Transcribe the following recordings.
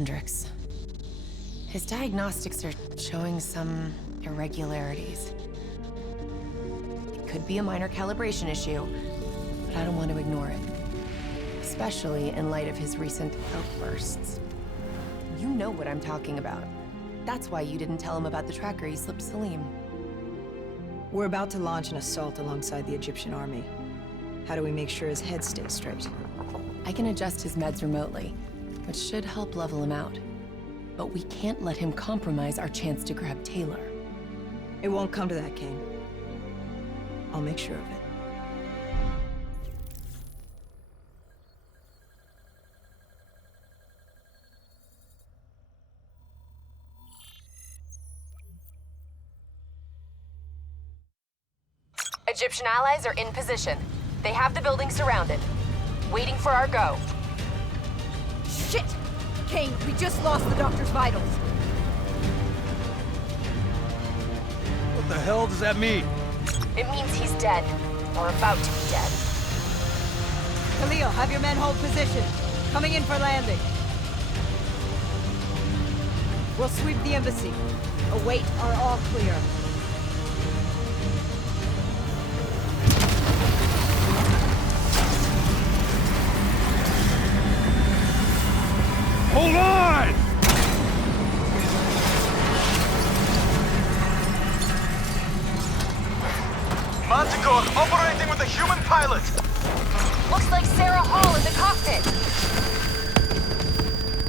Hendrix. His diagnostics are showing some irregularities. It could be a minor calibration issue, but I don't want to ignore it. Especially in light of his recent outbursts. You know what I'm talking about. That's why you didn't tell him about the tracker he slipped Salim. We're about to launch an assault alongside the Egyptian army. How do we make sure his head stays straight? I can adjust his meds remotely, which should help level him out. But we can't let him compromise our chance to grab Taylor. It won't come to that, Kane. I'll make sure of it. Egyptian allies are in position. They have the building surrounded. Waiting for our go. Shit! Kane, we just lost the doctor's vitals. What the hell does that mean? It means he's dead. Or about to be dead. Khalil, have your men hold position. Coming in for landing. We'll sweep the embassy. Await our all clear. Hold on! Manticore operating with a human pilot. Looks like Sarah Hall in the cockpit.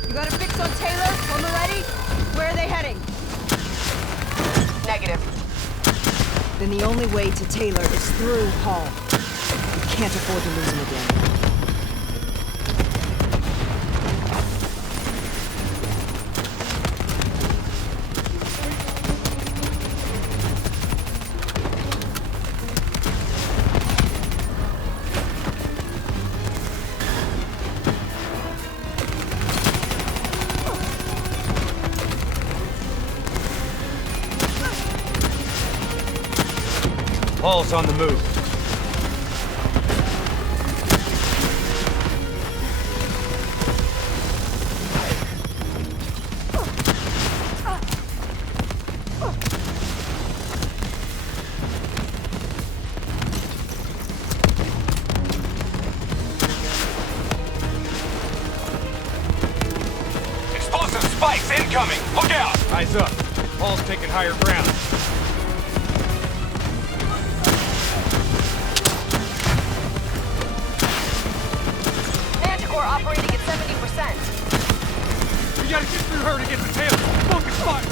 You got a fix on Taylor? When we're ready? Where are they heading? Negative. Then the only way to Taylor is through Hall. We can't afford to lose him again. Hall's on the move. Explosive spikes incoming! Look out! Eyes up. Hall's taking higher ground. Operating at 70%. We gotta get through her to get to Taylor. Focus fire!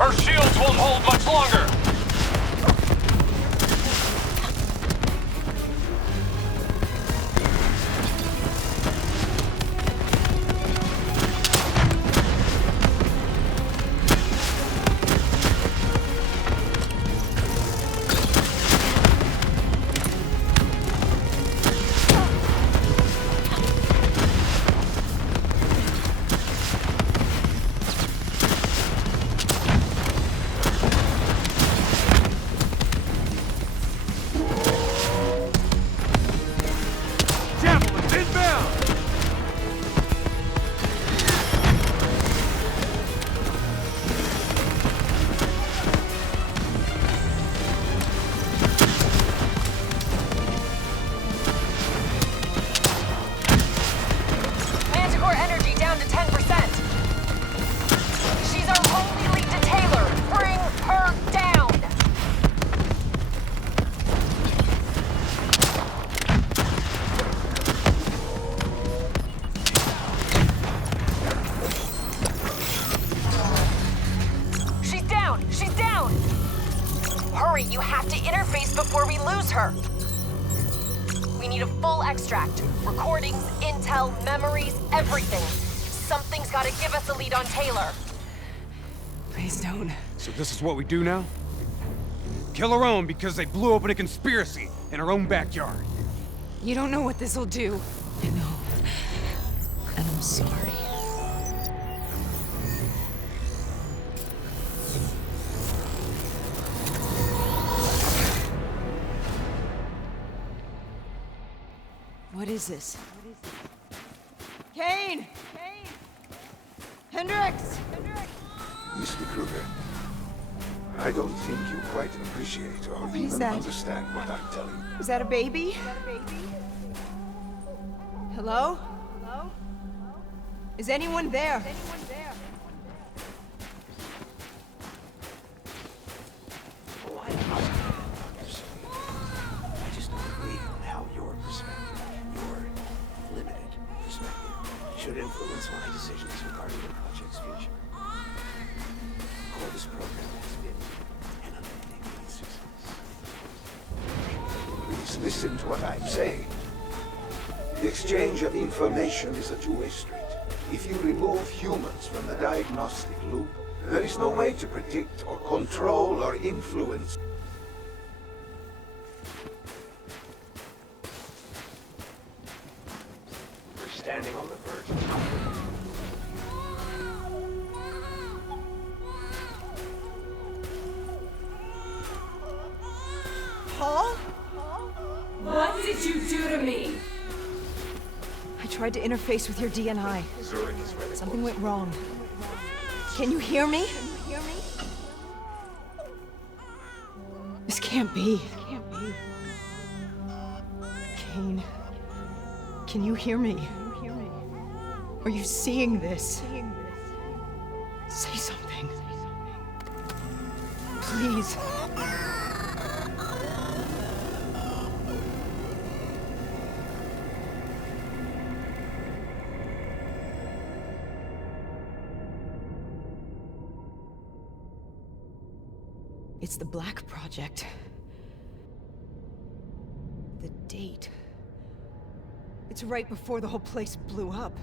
Her shields won't hold much longer! You have to interface before we lose her. We need a full extract. Recordings, intel, memories, everything. Something's gotta give us a lead on Taylor. Please don't. So this is what we do now? Kill our own because they blew open a conspiracy in our own backyard. You don't know what this'll do. I know. And I'm sorry. What is this? Kane! Hendricks! Mr. Kruger, I don't think you quite appreciate or is even that? understand what I'm telling you. Is that a baby? Hello? Is anyone there? I just agree on how your perspective, your limited perspective, should influence my decisions regarding the project's future. This program has been an unending success. Please listen to what I'm saying. The exchange of information is a two-way street. If you remove humans from the diagnostic loop, there is no way to predict or control or influence. We're standing on the verge of Paul? What did you do to me? I tried to interface with your DNI. Zurich is ready. Something went wrong. Can you hear me? This can't be. Kane, can you hear me? Are you seeing this? Say something. Please. It's the Black Project. The date. It's right before the whole place blew up.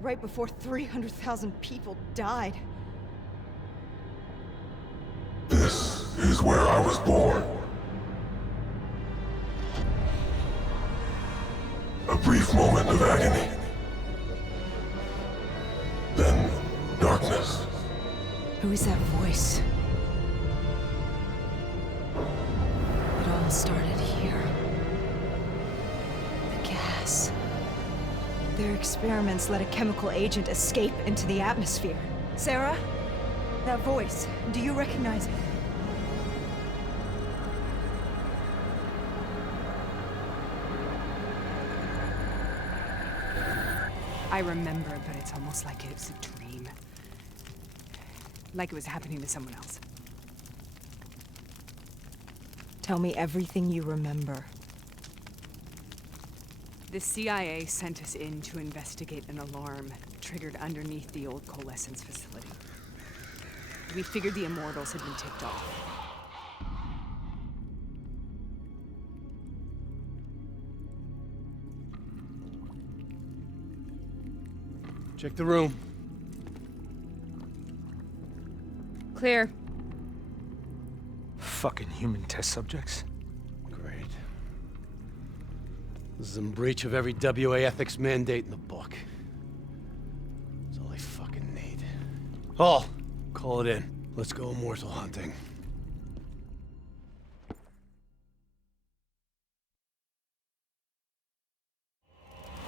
Right before 300,000 people died. This is where I was born. A brief moment of agony. Then darkness. Who is that voice? It all started here. The gas. Their experiments let a chemical agent escape into the atmosphere. Sarah? That voice, do you recognize it? I remember, but it's almost like it was a dream. Like it was happening to someone else. Tell me everything you remember. The CIA sent us in to investigate an alarm triggered underneath the old coalescence facility. We figured the Immortals had been tipped off. Check the room. Clear. Fucking human test subjects. Great. This is in breach of every WA ethics mandate in the book. That's all I fucking need. Hall, call it in. Let's go immortal hunting.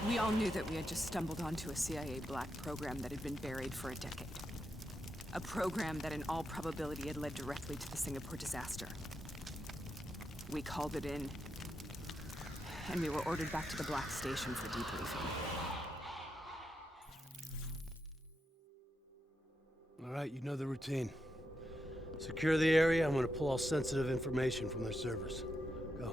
We all knew that we had just stumbled onto a CIA black program that had been buried for a decade. A program that in all probability had led directly to the Singapore disaster. We called it in, and we were ordered back to the Black Station for debriefing. All right, you know the routine. Secure the area. I'm gonna pull all sensitive information from their servers. Go.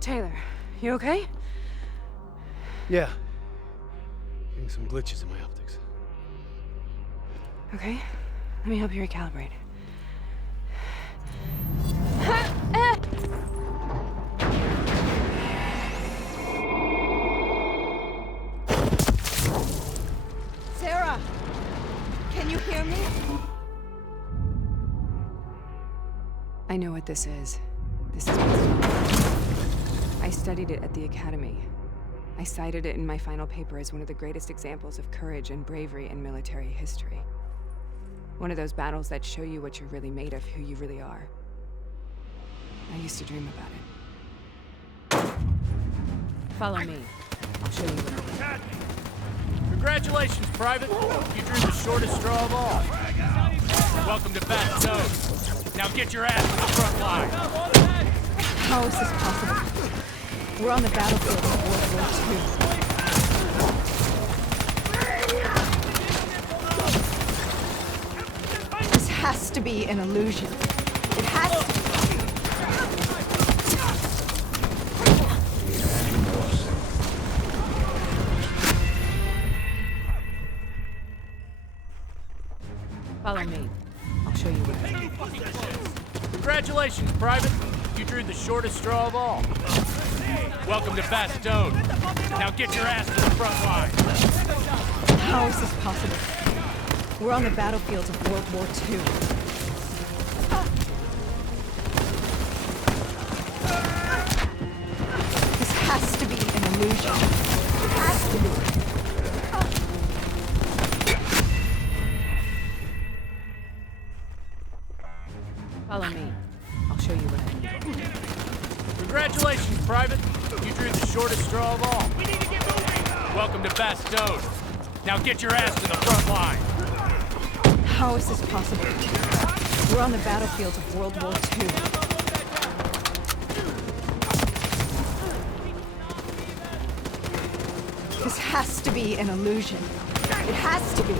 Taylor, you okay? Yeah. Getting some glitches in my optics. Okay, let me help you recalibrate. Sarah! Can you hear me? I know what this is. This is wisdom. I studied it at the Academy. I cited it in my final paper as one of the greatest examples of courage and bravery in military history. One of those battles that show you what you're really made of, who you really are. I used to dream about it. Follow me. I'll show you what I did. Congratulations, Private. You drew the shortest straw of all. Welcome to Fat Zone. Now get your ass to the front line. How is this possible? We're on the battlefield of World War II. This has to be an illusion. It has to be. Follow me. I'll show you what I did. Congratulations, Private. You drew the shortest straw of all. Welcome to Bastogne. Now get your ass to the front line. How is this possible? We're on the battlefields of World War II. This has to be an illusion. It has to be. Follow me. I'll show you what I did. Congratulations, Private. You drew the shortest straw of all. We need to get moving. Welcome to Bastogne. Now get your ass to the front line. How is this possible? We're on the battlefields of World War II. This has to be an illusion. It has to be.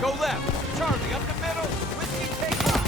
Go left. Charlie, up the middle. Whiskey, take off.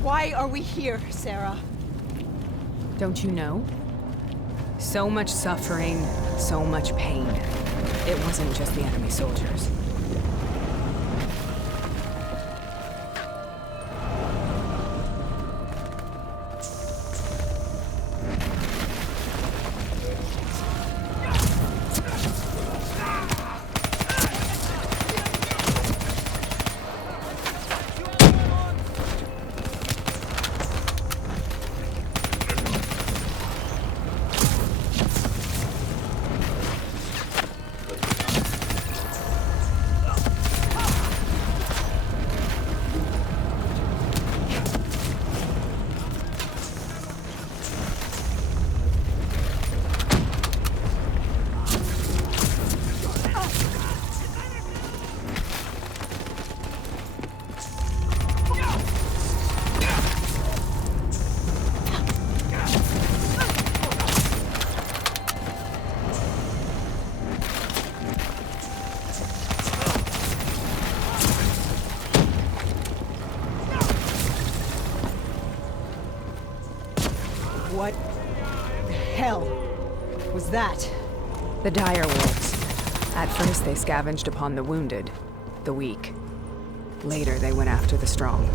Why are we here, Sarah? Don't you know? So much suffering, so much pain. It wasn't just the enemy soldiers. hell was that? The dire wolves. At first, they scavenged upon the wounded, the weak. Later, they went after the strong.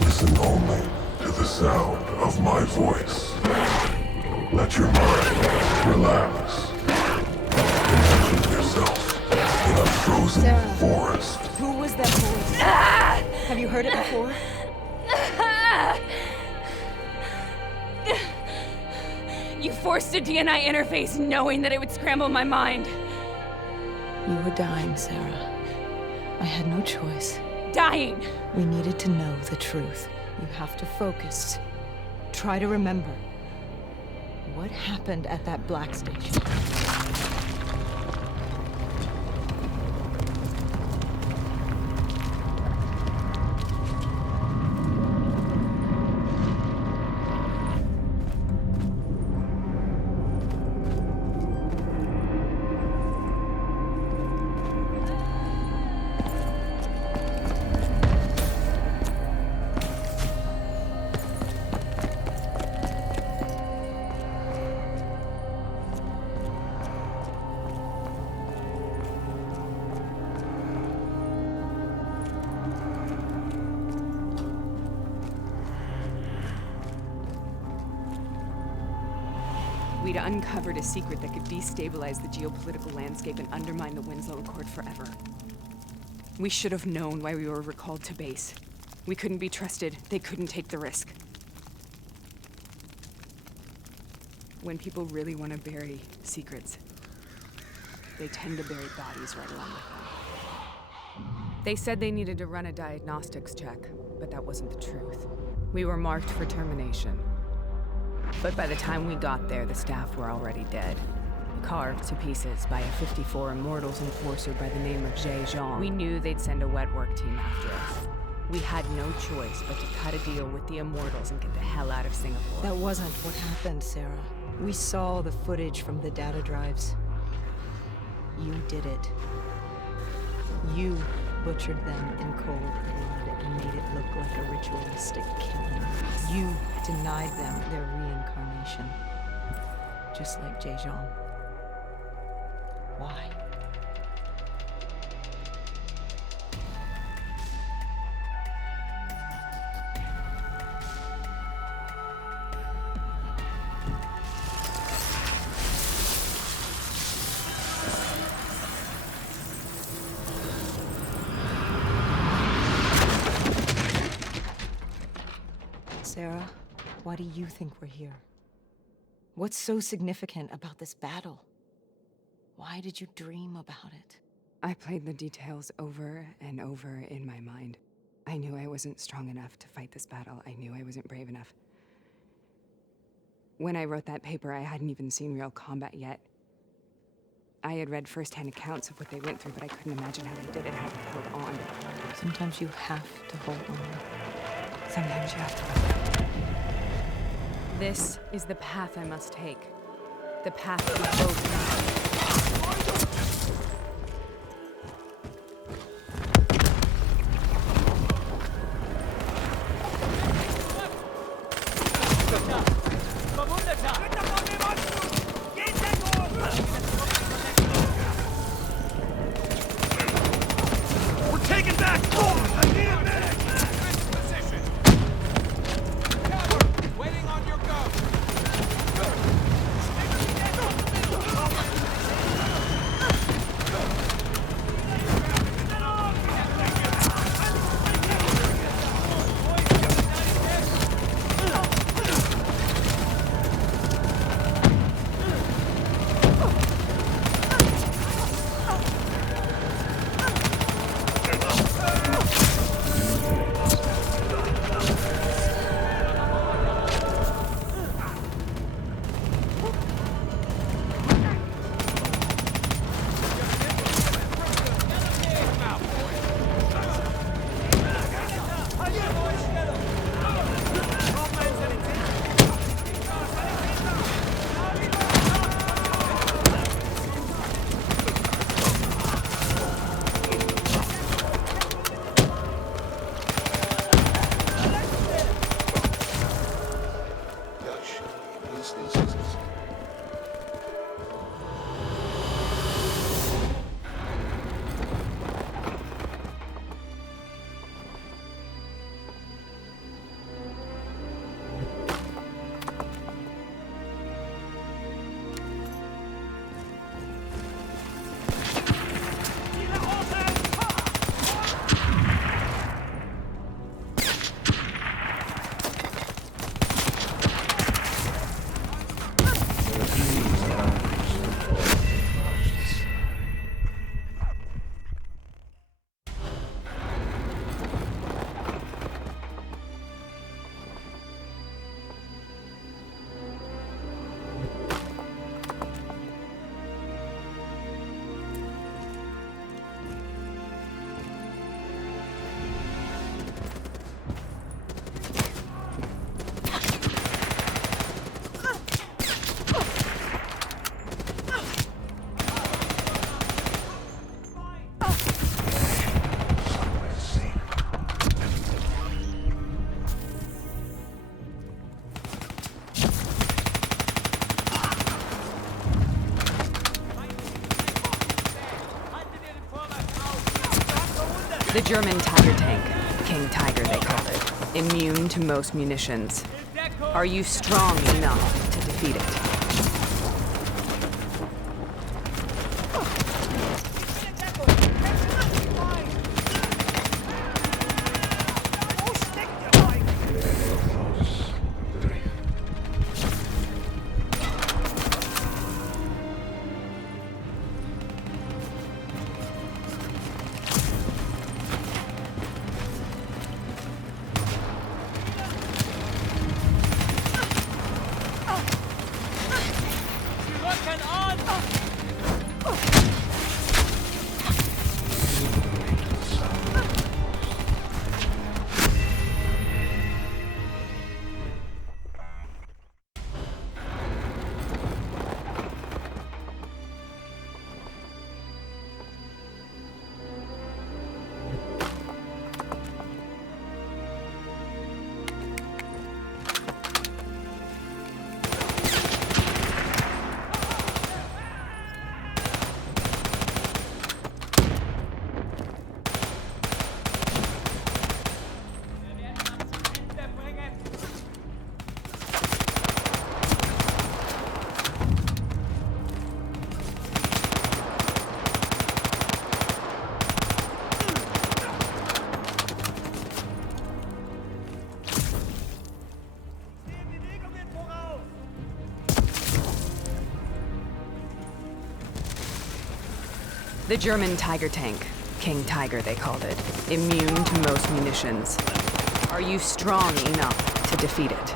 Listen only to the sound of my voice. Let your mind relax. Imagine yourself in a frozen Sarah. forest. Who was that voice? Have you heard it before? You forced a DNI interface knowing that it would scramble my mind. You were dying, Sarah. I had no choice. Dying! We needed to know the truth. You have to focus. Try to remember. What happened at that black station? We'd uncovered a secret that could destabilize the geopolitical landscape and undermine the Winslow Accord forever. We should have known why we were recalled to base. We couldn't be trusted. They couldn't take the risk. When people really want to bury secrets, they tend to bury bodies right along with them. They said they needed to run a diagnostics check, but that wasn't the truth. We were marked for termination. But by the time we got there, the staff were already dead. Carved to pieces by a 54 Immortals enforcer by the name of Jean. We knew they'd send a wet work team after us. We had no choice but to cut a deal with the Immortals and get the hell out of Singapore. That wasn't what happened, Sarah. We saw the footage from the data drives. You did it. You butchered them in cold blood and made it look like a ritualistic killing. You denied them their reincarnation. Just like Jean. Why? Sarah, why do you think we're here? What's so significant about this battle? Why did you dream about it? I played the details over and over in my mind. I knew I wasn't strong enough to fight this battle. I knew I wasn't brave enough. When I wrote that paper, I hadn't even seen real combat yet. I had read first-hand accounts of what they went through, but I couldn't imagine how they did it, how they held on. Sometimes you have to hold on. Sometimes you have to. This is the path I must take. The path we both know. The German Tiger tank, King Tiger they called it, immune to most munitions. Are you strong enough to defeat it? The German Tiger tank, King Tiger they called it, immune to most munitions. Are you strong enough to defeat it?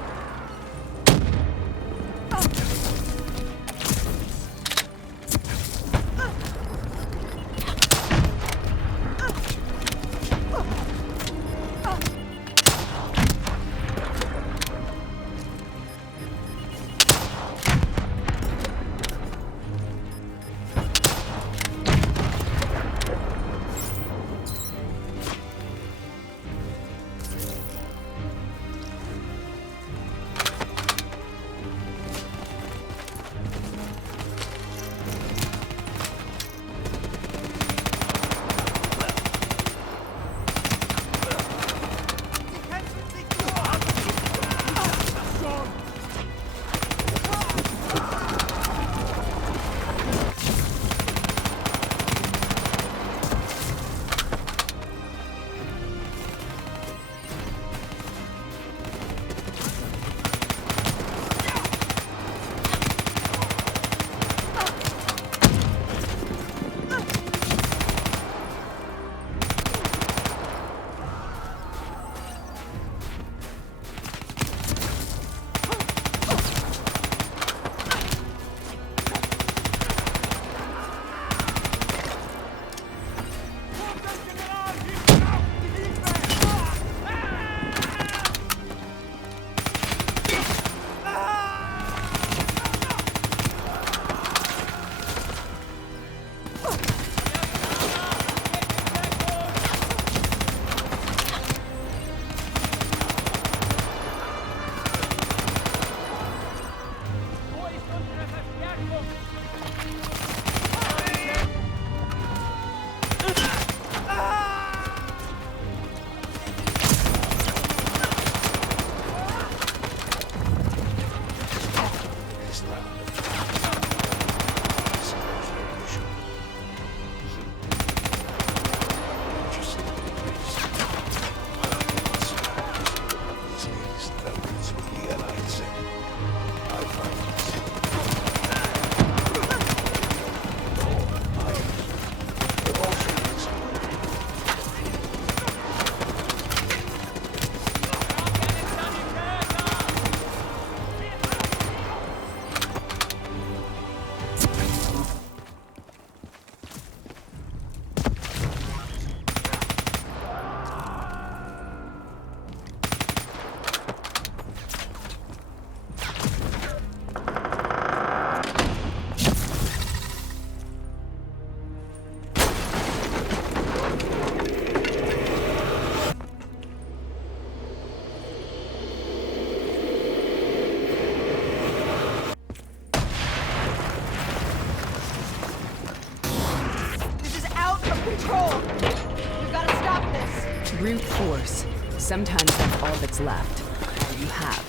Brute force. Sometimes that's all that's left. All you have.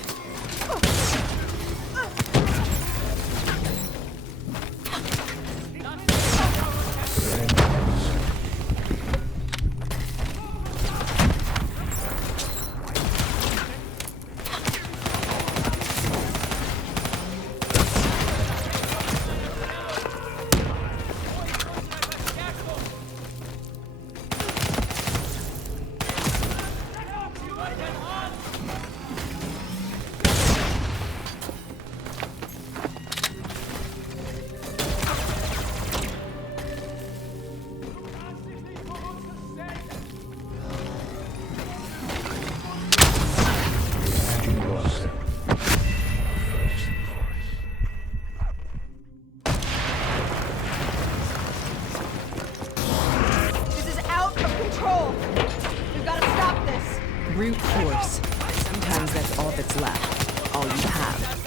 Brute force. Sometimes that's all that's left. All you have.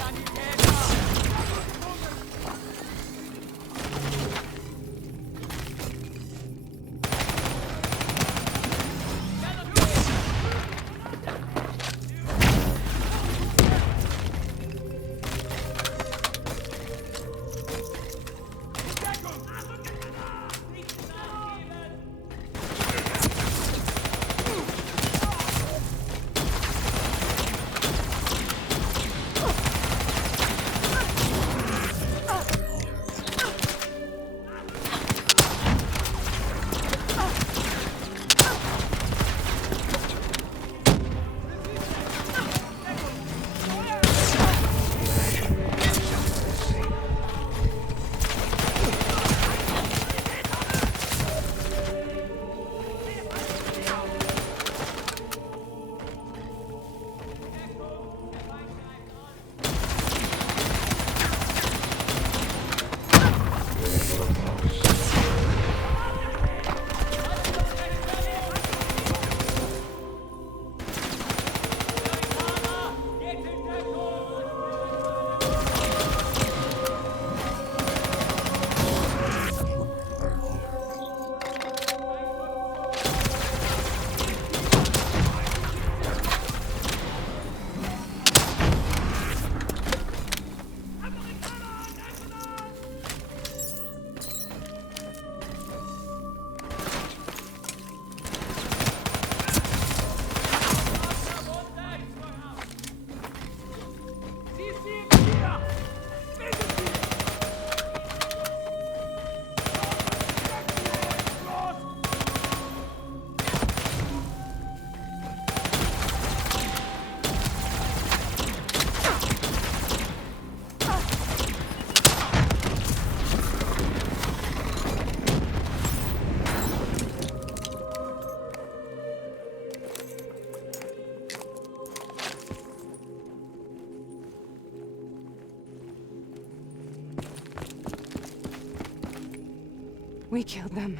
We killed them.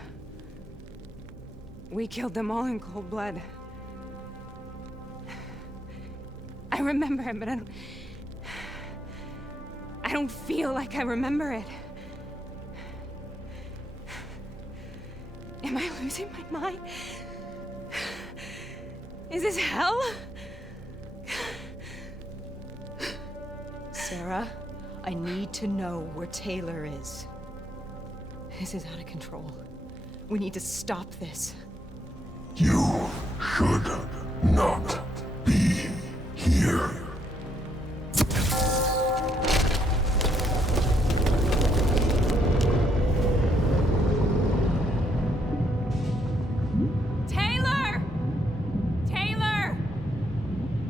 We killed them all in cold blood. I remember it, but I don't feel like I remember it. Am I losing my mind? Is this hell? Sarah, I need to know where Taylor is. This is out of control. We need to stop this. You should not be here. Taylor! Taylor!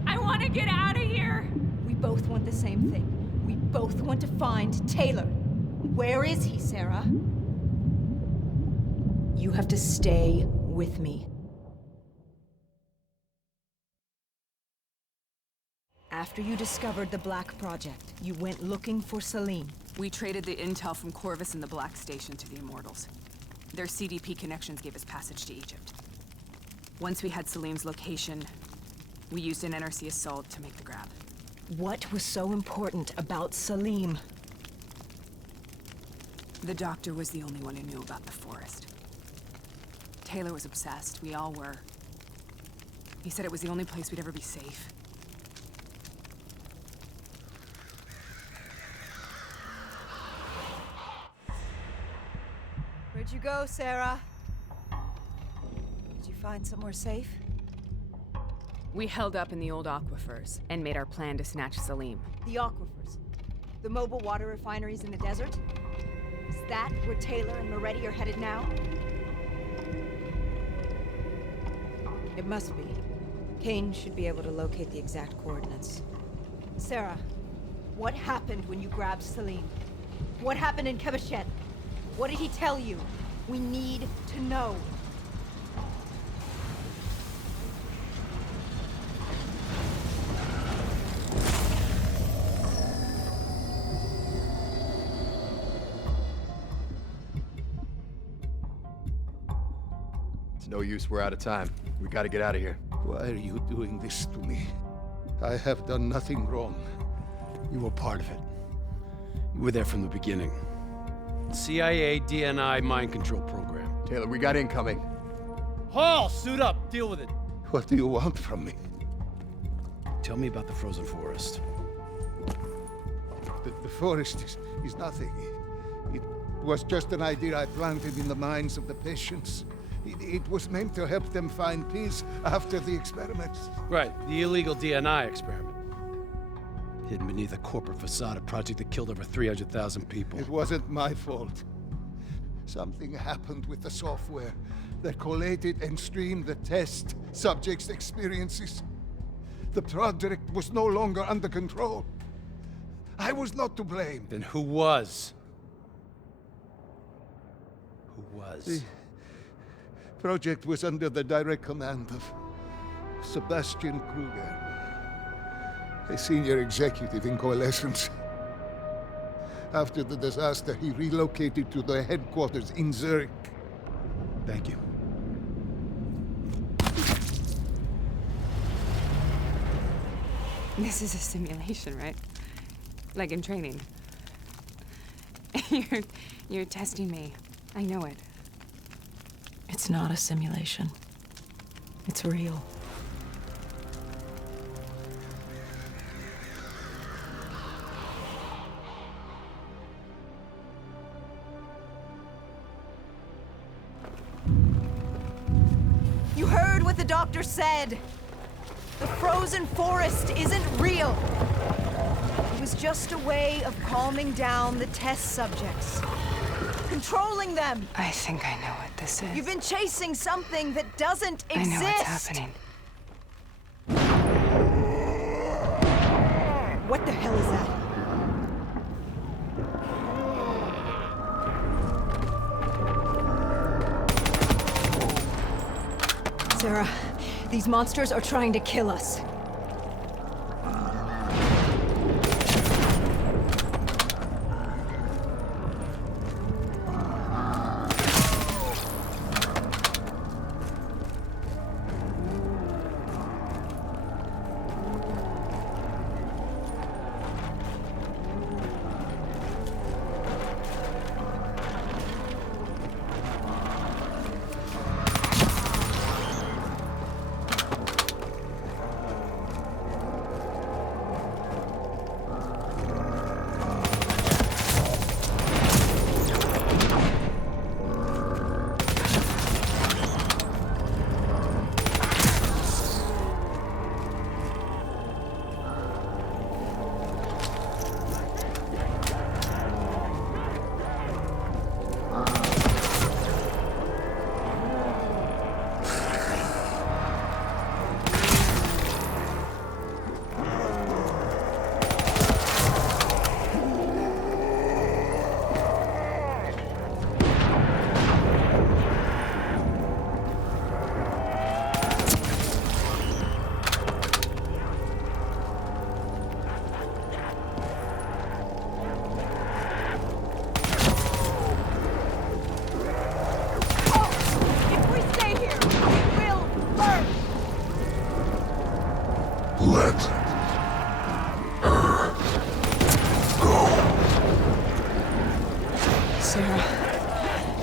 I want to get out of here! We both want the same thing. We both want to find Taylor. Where is he, Sarah? You have to stay with me. After you discovered the Black Project, you went looking for Salim. We traded the intel from Corvus and the Black Station to the Immortals. Their CDP connections gave us passage to Egypt. Once we had Salim's location, we used an NRC assault to make the grab. What was so important about Salim? The doctor was the only one who knew about the forest. Taylor was obsessed, we all were. He said it was the only place we'd ever be safe. Where'd you go, Sarah? Did you find somewhere safe? We held up in the old aquifers and made our plan to snatch Salim. The aquifers. The mobile water refineries in the desert? Is that where Taylor and Moretti are headed now? It must be. Kane should be able to locate the exact coordinates. Sarah, what happened when you grabbed Salim? What happened in Kebashet? What did he tell you? We need to know. It's no use, we're out of time. We gotta get out of here. Why are you doing this to me? I have done nothing wrong. You were part of it. You were there from the beginning. CIA DNI mind control program. Taylor, we got incoming. Hall, suit up. Deal with it. What do you want from me? Tell me about the frozen forest. The forest is nothing. It was just an idea I planted in the minds of the patients. It was meant to help them find peace after the experiments. Right, the illegal DNI experiment. Hidden beneath a corporate facade, a project that killed over 300,000 people. It wasn't my fault. Something happened with the software that collated and streamed the test subjects' experiences. The project was no longer under control. I was not to blame. Then who was? Who was? The project was under the direct command of Sebastian Kruger, a senior executive in Coalescence. After the disaster, he relocated to the headquarters in Zurich. Thank you. This is a simulation, right? Like in training. You're testing me. I know it. It's not a simulation. It's real. You heard what the doctor said. The frozen forest isn't real. It was just a way of calming down the test subjects. Controlling them. I think I know what this is. You've been chasing something that doesn't exist. I know what's happening. What the hell is that? Sarah, these monsters are trying to kill us.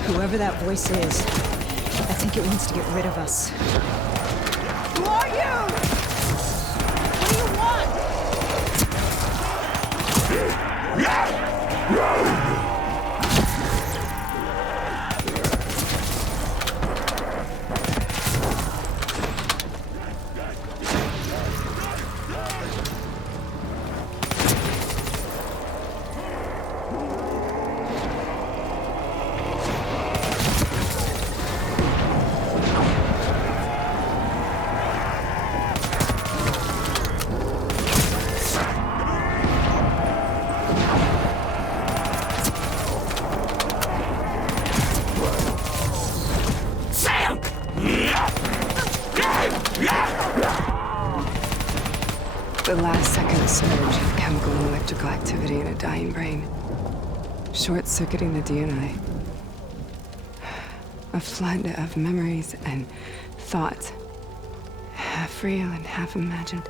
Whoever that voice is, I think it wants to get rid of us. Who are you? What do you want? The last second surge of chemical and electrical activity in a dying brain. Short-circuiting the DNA. A flood of memories and thoughts. Half real and half imagined.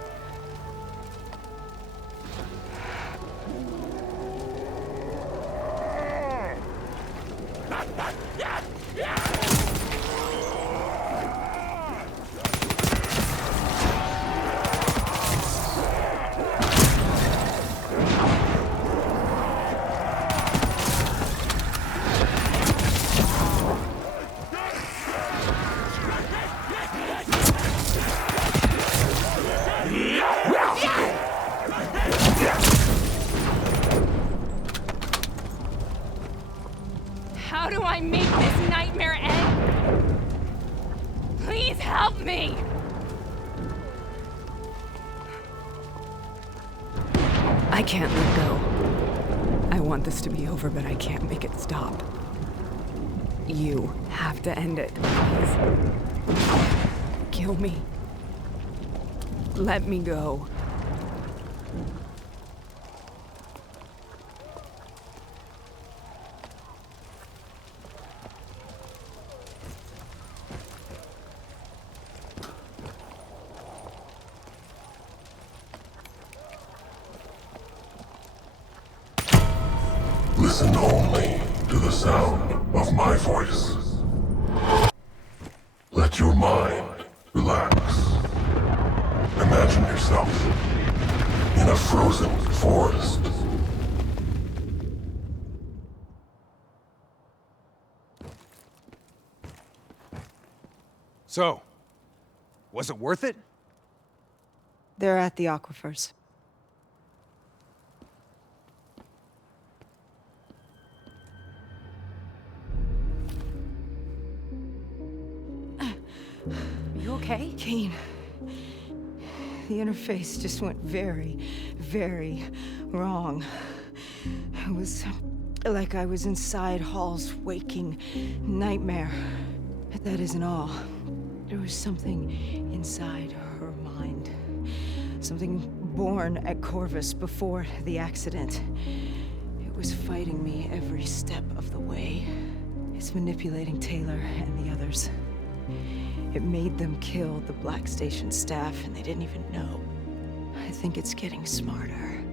How do I make this nightmare end? Please help me! I can't let go. I want this to be over, but I can't make it stop. You have to end it, please. Kill me. Let me go. Listen only to the sound of my voice. Let your mind relax. Imagine yourself in a frozen forest. So, was it worth it? They're at the aquifers. You okay? Kane. The interface just went very, very wrong. It was like I was inside Hall's waking nightmare. But that isn't all. There was something inside her mind. Something born at Corvus before the accident. It was fighting me every step of the way. It's manipulating Taylor and the others. It made them kill the Black Station staff, and they didn't even know. I think it's getting smarter.